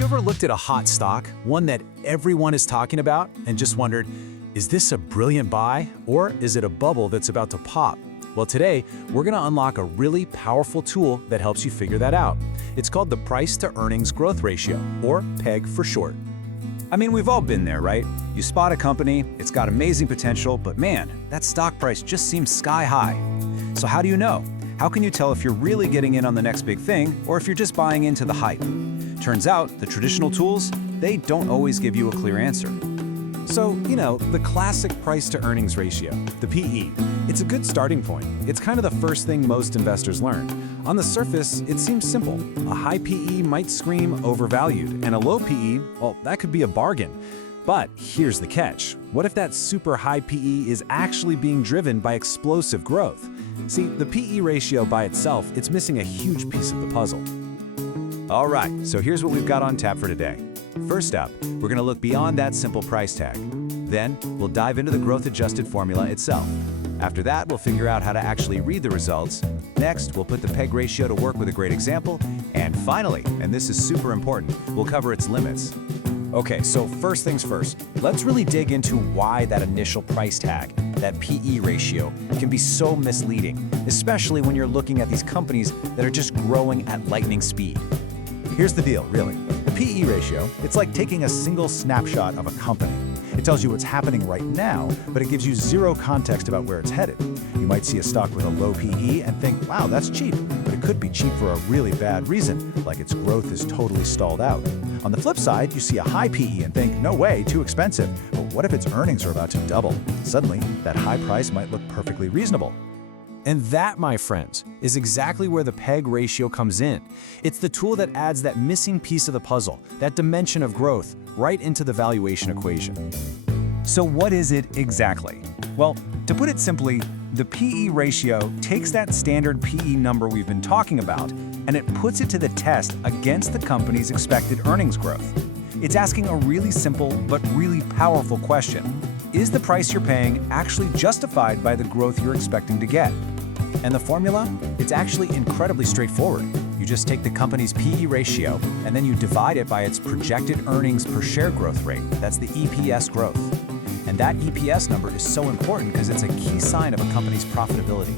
You ever looked at a hot stock, one that everyone is talking about, and just wondered, is this a brilliant buy or is it a bubble that's about to pop? Well, today, we're going to unlock a really powerful tool that helps you figure that out. It's called the Price to Earnings Growth Ratio, or PEG for short. I mean, we've all been there, right? You spot a company, it's got amazing potential, but man, that stock price just seems sky high. So how do you know? How can you tell if you're really getting in on the next big thing or if you're just buying into the hype? Turns out, the traditional tools, they don't always give you a clear answer. So, the classic price to earnings ratio, the PE, it's a good starting point. It's kind of the first thing most investors learn. On the surface, it seems simple. A high PE might scream overvalued, and a low PE, well, that could be a bargain. But here's the catch. What if that super high PE is actually being driven by explosive growth? See, the PE ratio by itself, it's missing a huge piece of the puzzle. All right, so here's what we've got on tap for today. First up, we're going to look beyond that simple price tag. Then, we'll dive into the growth-adjusted formula itself. After that, we'll figure out how to actually read the results. Next, we'll put the PEG ratio to work with a great example. And finally, and this is super important, we'll cover its limits. Okay, so first things first, let's really dig into why that initial price tag, that PE ratio, can be so misleading, especially when you're looking at these companies that are just growing at lightning speed. Here's the deal, really. The PE ratio, it's like taking a single snapshot of a company. It tells you what's happening right now, but it gives you zero context about where it's headed. You might see a stock with a low PE and think, wow, that's cheap, but it could be cheap for a really bad reason, like its growth is totally stalled out. On the flip side, you see a high PE and think, no way, too expensive, but what if its earnings are about to double? Suddenly, that high price might look perfectly reasonable. And that, my friends, is exactly where the PEG ratio comes in. It's the tool that adds that missing piece of the puzzle, that dimension of growth, right into the valuation equation. So what is it exactly? Well, to put it simply, the PE ratio takes that standard PE number we've been talking about, and it puts it to the test against the company's expected earnings growth. It's asking a really simple but really powerful question. Is the price you're paying actually justified by the growth you're expecting to get? And the formula? It's actually incredibly straightforward. You just take the company's PE ratio, and then you divide it by its projected earnings per share growth rate. That's the EPS growth. And that EPS number is so important because it's a key sign of a company's profitability.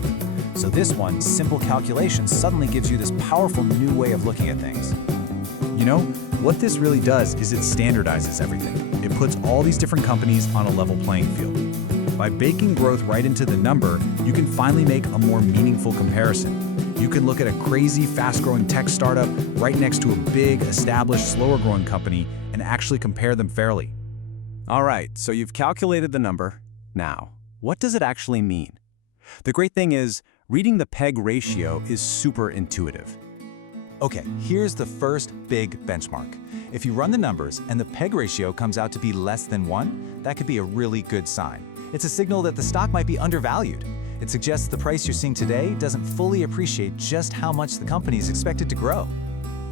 So this one, simple calculation, suddenly gives you this powerful new way of looking at things. What this really does is it standardizes everything. It puts all these different companies on a level playing field. By baking growth right into the number, you can finally make a more meaningful comparison. You can look at a crazy, fast-growing tech startup right next to a big, established, slower-growing company and actually compare them fairly. All right, so you've calculated the number. Now, what does it actually mean? The great thing is, reading the PEG ratio is super intuitive. Okay, here's the first big benchmark. If you run the numbers and the PEG ratio comes out to be less than 1, that could be a really good sign. It's a signal that the stock might be undervalued. It suggests the price you're seeing today doesn't fully appreciate just how much the company is expected to grow.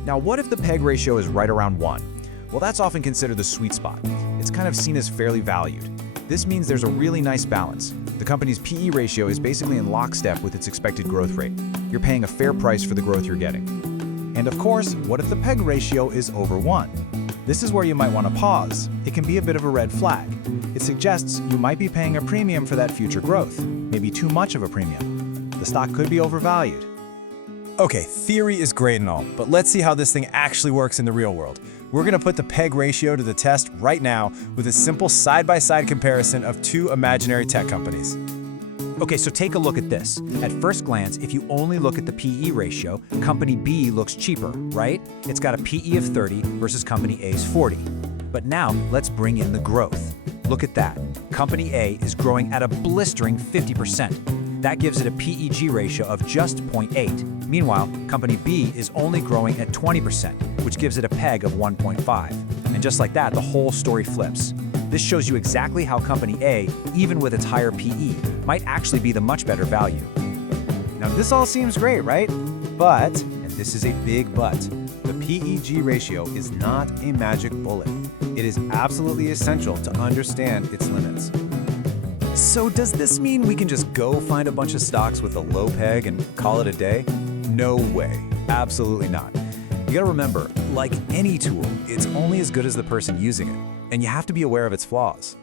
Now, what if the PEG ratio is right around 1? Well, that's often considered the sweet spot. It's kind of seen as fairly valued. This means there's a really nice balance. The company's PE ratio is basically in lockstep with its expected growth rate. You're paying a fair price for the growth you're getting. And of course, what if the PEG ratio is over 1? This is where you might want to pause. It can be a bit of a red flag. It suggests you might be paying a premium for that future growth, maybe too much of a premium. The stock could be overvalued. Okay, theory is great and all, but let's see how this thing actually works in the real world. We're going to put the PEG ratio to the test right now with a simple side-by-side comparison of two imaginary tech companies. Okay, so take a look at this. At first glance, if you only look at the PE ratio, company B looks cheaper, right? It's got a PE of 30 versus company A's 40. But now, let's bring in the growth. Look at that. Company A is growing at a blistering 50%. That gives it a PEG ratio of just 0.8. Meanwhile, company B is only growing at 20%, which gives it a PEG of 1.5. And just like that, the whole story flips. This shows you exactly how company A, even with its higher PE, might actually be the much better value. Now this all seems great, right? But, and this is a big but, the PEG ratio is not a magic bullet. It is absolutely essential to understand its limits. So does this mean we can just go find a bunch of stocks with a low PEG and call it a day? No way, absolutely not. You gotta remember, like any tool, it's only as good as the person using it, and you have to be aware of its flaws.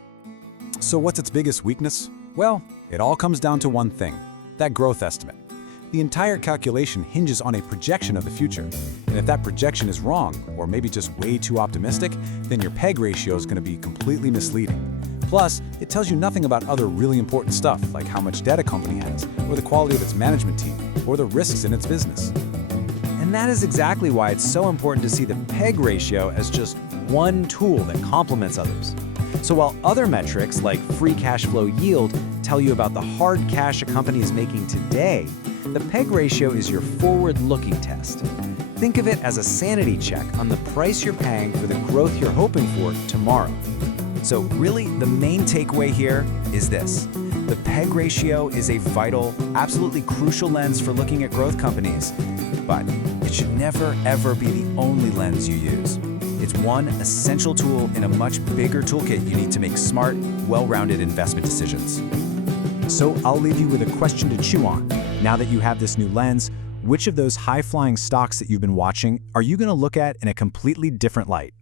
So what's its biggest weakness? Well, it all comes down to one thing, that growth estimate. The entire calculation hinges on a projection of the future. And if that projection is wrong, or maybe just way too optimistic, then your PEG ratio is going to be completely misleading. Plus, it tells you nothing about other really important stuff, like how much debt a company has, or the quality of its management team, or the risks in its business. And that is exactly why it's so important to see the PEG ratio as just one tool that complements others. So while other metrics like free cash flow yield tell you about the hard cash a company is making today, the PEG ratio is your forward-looking test. Think of it as a sanity check on the price you're paying for the growth you're hoping for tomorrow. So really, the main takeaway here is this. The PEG ratio is a vital, absolutely crucial lens for looking at growth companies, but it should never, ever be the only lens you use. It's one essential tool in a much bigger toolkit you need to make smart, well-rounded investment decisions. So I'll leave you with a question to chew on. Now that you have this new lens, which of those high-flying stocks that you've been watching are you going to look at in a completely different light?